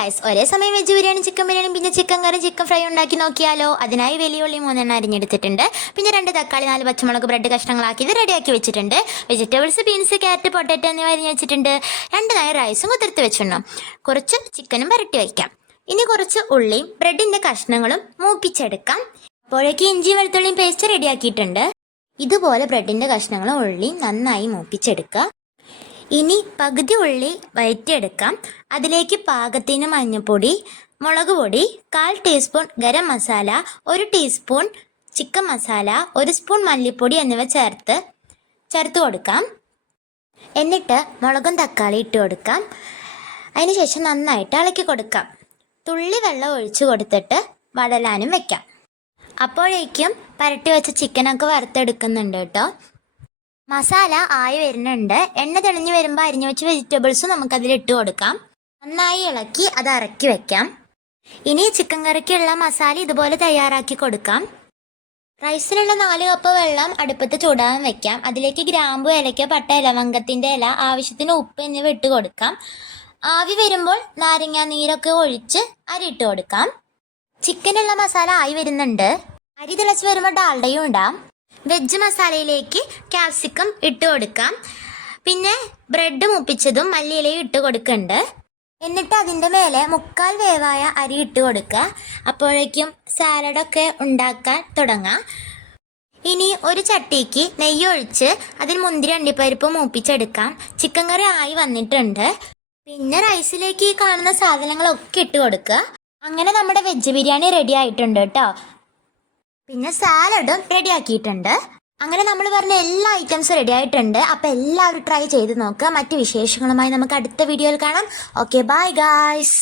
Guys, ഒരേ സമയം veg biryani, chicken biryani, പിന്നെ ചിക്കൻ കറി, ചിക്കൻ ഫ്രൈ ഉണ്ടാക്കി നോക്കിയാലോ? അതിനായി വലിയ ഉള്ളി 3 അരിഞ്ഞെടുത്തിട്ടുണ്ട്. പിന്നെ 2 തക്കാളി, 4 പച്ചമുളക് ബ്രെഡ് കഷ്ണങ്ങളാക്കി ഇത് റെഡിയാക്കി വെച്ചിട്ടുണ്ട്. വെജിറ്റബിൾസ്, ബീൻസ്, ക്യാരറ്റ്, പൊട്ടാറ്റോ എന്നിവ അരിഞ്ഞ് വെച്ചിട്ടുണ്ട്. 2 നായ റൈസും കുതിർത്ത് വെച്ചിടണം. കുറച്ച് ചിക്കനും പുരട്ടി വയ്ക്കാം. ഇനി കുറച്ച് ഉള്ളിയും ബ്രെഡിന്റെ കഷ്ണങ്ങളും മൂപ്പിച്ചെടുക്കാം. അപ്പോഴേക്ക് ഇഞ്ചി വെളുത്തുള്ളിയും പേസ്റ്റ് റെഡിയാക്കിയിട്ടുണ്ട്. ഇതുപോലെ ബ്രെഡിന്റെ കഷ്ണങ്ങളും ഉള്ളിയും നന്നായി മൂപ്പിച്ചെടുക്കുക. ഇനി പകുതി ഉള്ളി വഴറ്റിയെടുക്കാം. അതിലേക്ക് പാകത്തിന് മഞ്ഞൾപ്പൊടി, മുളക് പൊടി, 1/4 teaspoon garam masala, 1 teaspoon chicken masala, 1 spoon മല്ലിപ്പൊടി എന്നിവ ചേർത്ത് കൊടുക്കാം. എന്നിട്ട് മുളകും തക്കാളി ഇട്ട് കൊടുക്കാം. അതിനുശേഷം നന്നായിട്ട് ഇളക്കി കൊടുക്കാം. തുള്ളി വെള്ളം ഒഴിച്ചു കൊടുത്തിട്ട് വടലാനും വെക്കാം. അപ്പോഴേക്കും പരട്ടി വെച്ച ചിക്കനൊക്കെ വറുത്തെടുക്കുന്നുണ്ട് കേട്ടോ. മസാല ആയി വരുന്നുണ്ട്. എണ്ണ തെളിഞ്ഞ് വരുമ്പോൾ അരിഞ്ഞു വെച്ച വെജിറ്റബിൾസും നമുക്കതിൽ ഇട്ട് കൊടുക്കാം. നന്നായി ഇളക്കി അത് ഇറക്കി വെക്കാം. ഇനി ചിക്കൻ കറിക്കുള്ള മസാല ഇതുപോലെ തയ്യാറാക്കി കൊടുക്കാം. റൈസിനുള്ള 4 കപ്പ് വെള്ളം അടുപ്പത്ത് ചൂടാൻ വെക്കാം. അതിലേക്ക് ഗ്രാമ്പു, ഏലക്ക, പട്ട, ലവംഗത്തിൻ്റെ ഇല, ആവശ്യത്തിന് ഉപ്പ് എന്നിവ ഇട്ട് കൊടുക്കാം. ആവി വരുമ്പോൾ നാരങ്ങ നീരൊക്കെ ഒഴിച്ച് അരി ഇട്ട് കൊടുക്കാം. ചിക്കനുള്ള മസാല ആയി വരുന്നുണ്ട്. അരി തിളച്ച് വരുമ്പോൾ ഡാൽഡയും ഇടാം. വെജ് മസാലയിലേക്ക് ക്യാപ്സിക്കം ഇട്ട് കൊടുക്കാം. പിന്നെ ബ്രെഡ് മുപ്പിച്ചതും മല്ലിയിലയും ഇട്ട് കൊടുക്കുന്നുണ്ട്. എന്നിട്ട് അതിൻ്റെ മേലെ 1/4 വേവായ അരി ഇട്ട് കൊടുക്കുക. അപ്പോഴേക്കും സാലഡൊക്കെ ഉണ്ടാക്കാൻ തുടങ്ങാം. ഇനി ഒരു ചട്ടിക്ക് നെയ്യ് ഒഴിച്ച് അതിൽ മുന്തിരി, അണ്ടിപ്പരിപ്പ് മൂപ്പിച്ചെടുക്കാം. ചിക്കൻ കറി ആയി വന്നിട്ടുണ്ട്. പിന്നെ റൈസിലേക്ക് ഈ കാണുന്ന സാധനങ്ങളൊക്കെ ഇട്ട് കൊടുക്കുക. അങ്ങനെ നമ്മുടെ വെജ് ബിരിയാണി റെഡി ആയിട്ടുണ്ട് കേട്ടോ. പിന്നെ സാലഡും റെഡി ആക്കിയിട്ടുണ്ട്. അങ്ങനെ നമ്മൾ പറഞ്ഞ എല്ലാ ഐറ്റംസും റെഡി ആയിട്ടുണ്ട്. അപ്പോൾ എല്ലാവരും ട്രൈ ചെയ്ത് നോക്കുക. മറ്റു വിശേഷങ്ങളുമായി നമുക്ക് അടുത്ത വീഡിയോയിൽ കാണാം. Okay, bye guys.